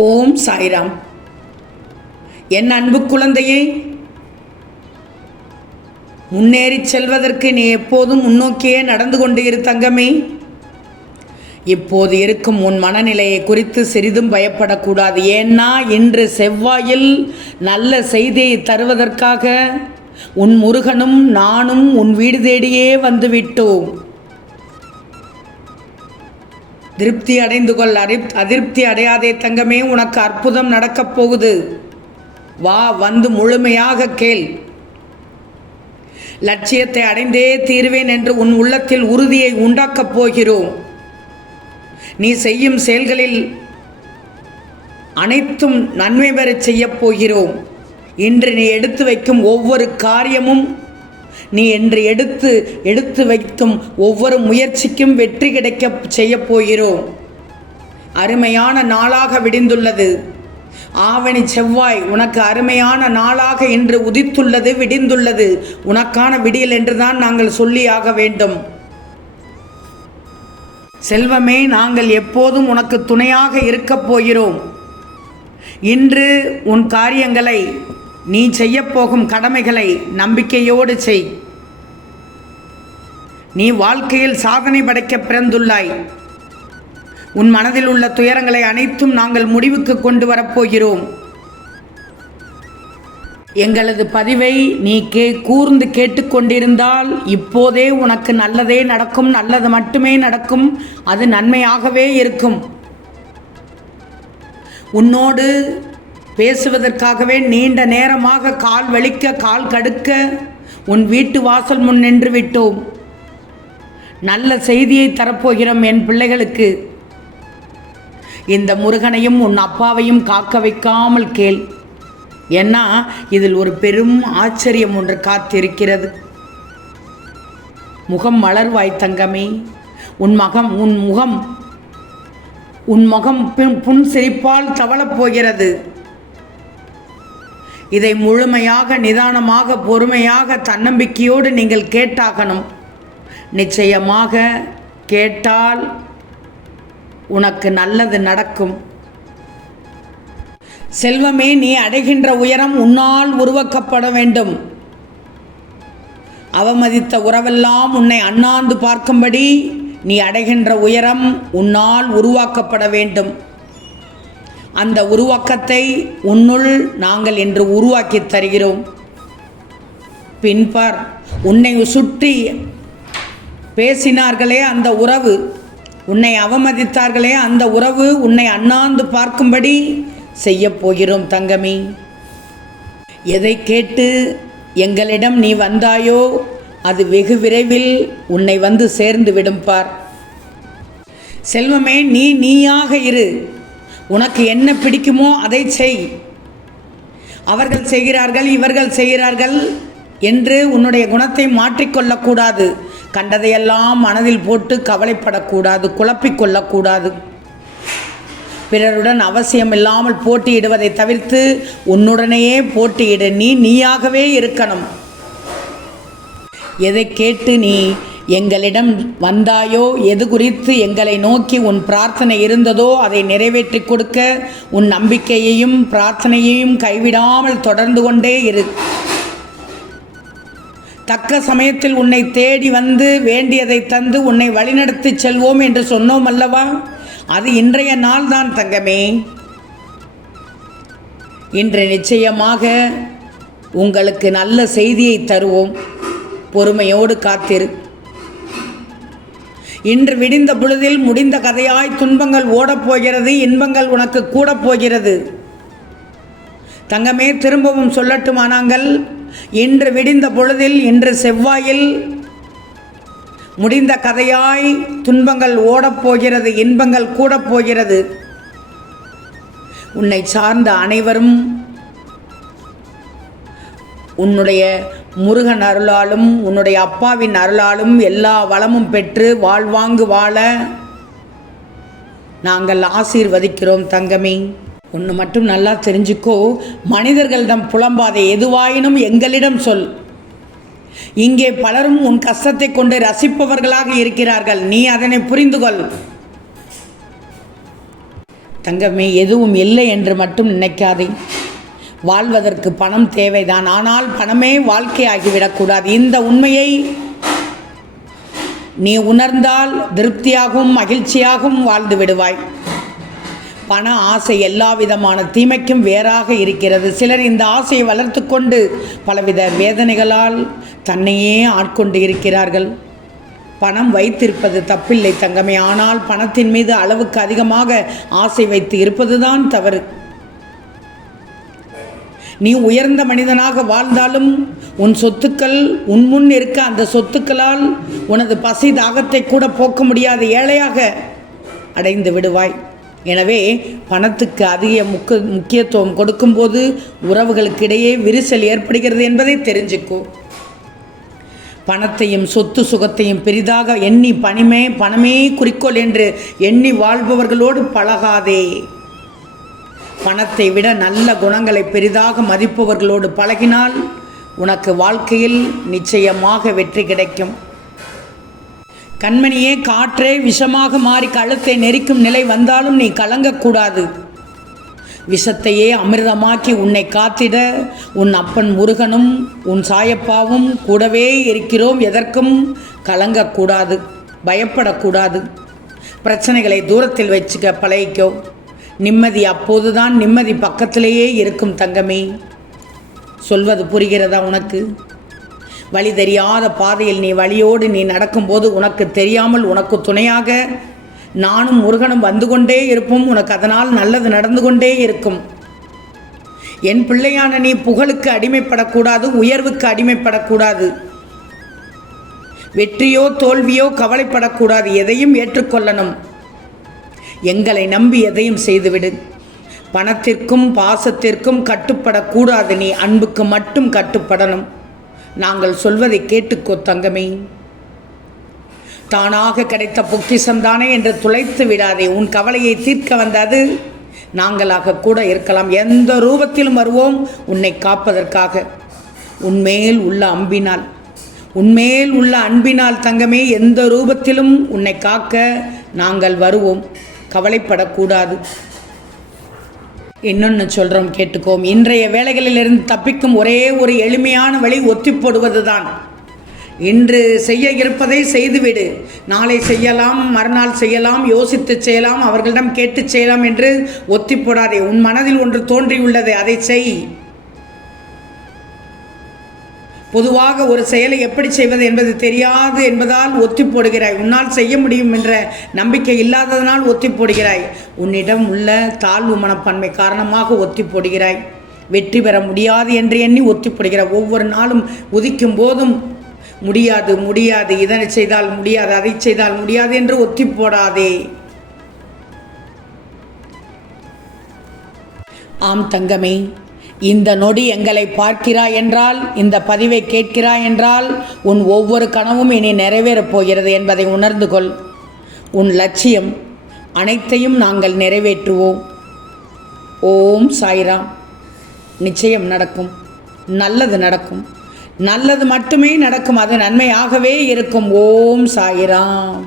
ஓம் சாய்ராம். என் அன்பு குழந்தையே முன்னேறிச் செல்வதற்கு நீ எப்போதும் முன்னோக்கியே நடந்து கொண்டு இரு தங்கமே. இப்போது இருக்கும் உன் மனநிலையை குறித்து சிறிதும் பயப்படக்கூடாது. ஏன்னா இன்று செவ்வாயில் நல்ல செய்தியை தருவதற்காக உன் முருகனும் நானும் உன் வீடு தேடியே வந்துவிட்டோம். திருப்தி அடைந்து கொள் அறிப் அதிருப்தி அடையாதே தங்கமே உனக்கு அற்புதம் நடக்கப் போகுது. வா வந்து முழுமையாக கேள். லட்சியத்தை அடைந்தே தீர்வேன் என்று உன் உள்ளத்தில் உறுதியை உண்டாக்கப் போகிறோம். நீ செய்யும் செயல்களில் அனைத்தும் நன்மை பெறச் செய்யப் போகிறோம். இன்று நீ எடுத்து வைக்கும் ஒவ்வொரு காரியமும் நீ என்று எடுத்து எடுத்து வைக்கும் ஒவ்வொரு முயற்சிக்கும் வெற்றி கிடைக்க செய்யப் போகிறோம் அருமையான நாளாக விடிந்துள்ளது. ஆவணி செவ்வாய் உனக்கு அருமையான நாளாக இன்று உதித்துள்ளது விடிந்துள்ளது. உனக்கான விடியல் என்றுதான் நாங்கள் சொல்லியாக வேண்டும். செல்வமே நாங்கள் எப்போதும் உனக்கு துணையாக இருக்கப் போகிறோம். இன்று உன் காரியங்களை நீ செய்யப்போகும் கடமைகளை நம்பிக்கையோடு செய். நீ வாழ்க்கையில் சாதனை படைக்க பிறந்துள்ளாய். உன் மனதில் உள்ள துயரங்களை அனைத்தும் நாங்கள் முடிவுக்கு கொண்டு வரப்போகிறோம். எங்களது பதிவை நீ கே கூர்ந்து கேட்டுக்கொண்டிருந்தால் இப்போதே உனக்கு நல்லதே நடக்கும் நல்லது மட்டுமே நடக்கும் அது நன்மையாகவே இருக்கும். உன்னோடு பேசுவதற்காகவே நீண்ட நேரமாக கால் வலிக்க கால் கடுக்க உன் வீட்டு வாசல் முன் நின்று விட்டோம். நல்ல செய்தியை தரப்போகிறோம் என் பிள்ளைகளுக்கு. இந்த முருகனையும் உன் அப்பாவையும் காக்க வைக்காமல் கேள். ஏன்னா இதில் ஒரு பெரும் ஆச்சரியம் ஒன்று காத்திருக்கிறது. முகம் மலர்வாய் தங்கமே. உன் மகம் உன் முகம் உன் முகம் புன் சிரிப்பால் தவளப் போகிறது. இதை முழுமையாக நிதானமாக பொறுமையாக தன்னம்பிக்கையோடு நீங்கள் கேட்டாகணும். நிச்சயமாக கேட்டால் உனக்கு நல்லது நடக்கும். செல்வமே நீ அடைகின்ற உயரம் உன்னால் உருவாக்கப்பட வேண்டும். அவமதித்த உறவெல்லாம் உன்னை அண்ணாந்து பார்க்கும்படி நீ அடைகின்ற உயரம் உன்னால் உருவாக்கப்பட வேண்டும். அந்த உருவாக்கத்தை உன்னுள் நாங்கள் இன்று உருவாக்கி தருகிறோம். பின்பார் உன்னை சுற்றி பேசினார்களே அந்த உறவு. உன்னை அவமதித்தார்களே அந்த உறவு. உன்னை அண்ணாந்து பார்க்கும்படி செய்யப் போகிறோம் தங்கமி. எதை கேட்டு எங்களிடம் நீ வந்தாயோ அது வெகு விரைவில் உன்னை வந்து சேர்ந்து விடும் பார். செல்வமே நீ நீயாக இரு. உனக்கு என்ன பிடிக்குமோ அதை செய். அவர்கள் செய்கிறார்கள் இவர்கள் செய்கிறார்கள் என்று உன்னுடைய குணத்தை மாற்றிக்கொள்ளக்கூடாது கண்டதையெல்லாம் மனதில் போட்டு கவலைப்படக்கூடாது குழப்பிக்கொள்ளக்கூடாது. பிறருடன் அவசியம் இல்லாமல் போட்டியிடுவதை தவிர்த்து உன்னுடனேயே போட்டியிடு. நீ நீயாகவே இருக்கணும். எதை கேட்டு நீ எங்களிடம் வந்தாயோ எது குறித்து எங்களை நோக்கி உன் பிரார்த்தனை இருந்ததோ அதை நிறைவேற்றி கொடுக்க உன் நம்பிக்கையையும் பிரார்த்தனையையும் கைவிடாமல் தொடர்ந்து கொண்டே இரு. தக்க சமயத்தில் உன்னை தேடி வந்து வேண்டியதை தந்து உன்னை வழிநடத்தி செல்வோம் என்று சொன்னோம் அல்லவா? அது இன்றைய நாள்தான் தங்கமே. இன்று நிச்சயமாக உங்களுக்கு நல்ல செய்தியை தருவோம். பொறுமையோடு காத்திரு. இன்று விடிந்த பொழுதில் முடிந்த கதையாய் துன்பங்கள் ஓடப்போகிறது இன்பங்கள் உனக்கு கூடப் போகிறது. தங்கமே திரும்பவும் சொல்லட்டுமானாங்கள் இன்று விடிந்த பொழுதில் இன்று செவ்வாயில் முடிந்த கதையாய் துன்பங்கள் ஓடப்போகிறது இன்பங்கள் கூடப்போகிறது. உன்னை சார்ந்த அனைவரும் உன்னுடைய முருகன் அருளாலும் உன்னுடைய அப்பாவின் அருளாலும் எல்லா வளமும் பெற்று வாழ்வாங்கு வாழ நாங்கள் ஆசீர்வதிக்கிறோம் தங்கமே. ஒன்று மட்டும் நல்லா தெரிஞ்சுக்கோ. மனிதர்களிடம் புலம்பாதே. எதுவாயினும் எங்களிடம் சொல். இங்கே பலரும் உன் கஷ்டத்தை கொண்டு ரசிப்பவர்களாக இருக்கிறார்கள். நீ அதனை புரிந்து கொள் தங்கமே எதுவும் இல்லை என்று மட்டும் நினைக்காதே. வாழ்வதற்கு பணம் தேவைதான். ஆனால் பணமே வாழ்க்கையாகிவிடக்கூடாது. இந்த உண்மையை நீ உணர்ந்தால் திருப்தியாகவும் மகிழ்ச்சியாகவும் வாழ்ந்து விடுவாய். பண ஆசை எல்லா விதமான தீமைக்கும் வேறாக இருக்கிறது. சிலர் இந்த ஆசையை வளர்த்து கொண்டு பலவித வேதனைகளால் தன்னையே ஆட்கொண்டு இருக்கிறார்கள். பணம் வைத்திருப்பது தப்பில்லை தங்கமே. ஆனால் பணத்தின் மீது அளவுக்கு அதிகமாக ஆசை வைத்து இருப்பதுதான் தவறு. நீ உயர்ந்த மனிதனாக வாழ்ந்தாலும் உன் சொத்துக்கள் உன் முன் இருக்க அந்த சொத்துக்களால் உனது பசி தாகத்தை கூட போக்க முடியாத ஏழையாக அடைந்து விடுவாய். எனவே பணத்துக்கு அதிக முக்க முக்கியத்துவம் கொடுக்கும்போது உறவுகளுக்கிடையே விரிசல் ஏற்படுகிறது என்பதை தெரிஞ்சுக்கோ. பணத்தையும் சொத்து சுகத்தையும் பெரிதாக எண்ணி பணிமே பணமே குறிக்கோள் என்று எண்ணி வாழ்பவர்களோடு பழகாதே. பணத்தை விட நல்ல குணங்களை பெரிதாக மதிப்பவர்களோடு பழகினால் உனக்கு வாழ்க்கையில் நிச்சயமாக வெற்றி கிடைக்கும். கண்மணியே காற்றே விஷமாக மாறி கழுத்தை நெரிக்கும் நிலை வந்தாலும் நீ கலங்கக்கூடாது. விஷத்தையே அமிர்தமாக்கி உன்னை காத்திட உன் அப்பன் முருகனும் உன் சாயப்பாவும் கூடவே இருக்கிறோம் எதற்கும் கலங்கக்கூடாது பயப்படக்கூடாது. பிரச்சனைகளை தூரத்தில் வச்சுக்க பழகிக்கோ. நிம்மதி அப்போதுதான் நிம்மதி பக்கத்திலேயே இருக்கும் தங்கமே. சொல்வது புரிகிறதா உனக்கு? வழி தெரியாத பாதையில் நீ வழியோடு நீ நடக்கும்போது உனக்கு தெரியாமல் உனக்கு துணையாக நானும் முருகனும் வந்து கொண்டே இருப்போம். உனக்கு அதனால் நல்லது நடந்து கொண்டே இருக்கும். என் பிள்ளையான நீ புகழுக்கு அடிமைப்படக்கூடாது உயர்வுக்கு அடிமைப்படக்கூடாது. வெற்றியோ தோல்வியோ கவலைப்படக்கூடாது எதையும் ஏற்றுக்கொள்ளணும். எங்களை நம்பி எதையும் செய்துவிடு. பணத்திற்கும் பாசத்திற்கும் கட்டுப்படக்கூடாது நீ அன்புக்கு மட்டும் கட்டுப்படணும். நாங்கள் சொல்வதை கேட்டுக்கோ தங்கமே. தானாக கிடைத்த பொக்கிஷம்தானே என்று துளைத்து விடாதே. உன் கவலையை தீர்க்க வந்தது நாங்களாக கூட இருக்கலாம். எந்த ரூபத்திலும் வருவோம் உன்னை காப்பதற்காக. உன்மேல் உள்ள அம்பினால் உன்மேல் உள்ள அன்பினால் தங்கமே எந்த ரூபத்திலும் உன்னை காக்க நாங்கள் வருவோம். கவலைப்படக்கூடாது. இன்னொன்று சொல்கிறோம் கேட்டுக்கோம். இன்றைய வேலைகளிலிருந்து தப்பிக்கும் ஒரே ஒரு எளிமையான வழி ஒத்திப்போடுவது தான் இன்று செய்ய இருப்பதை செய்துவிடு. நாளை செய்யலாம் மறுநாள் செய்யலாம் யோசித்து செய்யலாம் அவர்களிடம் கேட்டு செய்யலாம் என்று ஒத்தி போடாதே உன் மனதில் ஒன்று தோன்றியுள்ளது அதை செய். பொதுவாக ஒரு செயலை எப்படி செய்வது என்பது தெரியாது என்பதால் ஒத்தி போடுகிறாய் உன்னால் செய்ய முடியும் என்ற நம்பிக்கை இல்லாததனால் ஒத்தி போடுகிறாய் உன்னிடம் உள்ள தாழ்வு மனப்பான்மை காரணமாக ஒத்தி போடுகிறாய் வெற்றி பெற முடியாது என்று எண்ணி ஒத்தி போடுகிறாய் ஒவ்வொரு நாளும் உதிக்கும் போதும் முடியாது முடியாது. இதனை செய்தால் முடியாது அதை செய்தால் முடியாது என்று ஒத்தி போடாதே ஆம் தங்கமே இந்த நொடி எங்களை பார்க்கிறாய் என்றால் இந்த பதிவை கேட்கிறாய் என்றால் உன் ஒவ்வொரு கனவும் இனி நிறைவேறப் போகிறது என்பதை உணர்ந்து கொள். உன் லட்சியம் அனைத்தையும் நாங்கள் நிறைவேற்றுவோம். ஓம் சாய்ராம். நிச்சயம் நடக்கும். நல்லது நடக்கும். நல்லது மட்டுமே நடக்கும். அது நன்மையாகவே இருக்கும். ஓம் சாய்ராம்.